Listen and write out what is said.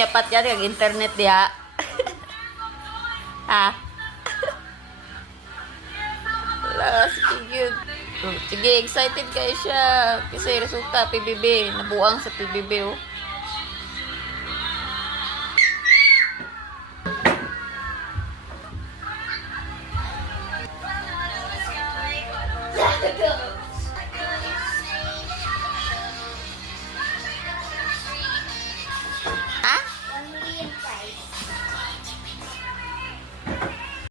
niya pat yan, yung internet diha. Ha? Wala, sige yun. Sige, excited kayo siya. Kasi resulta, PBB. Nabuang sa PBB, oh.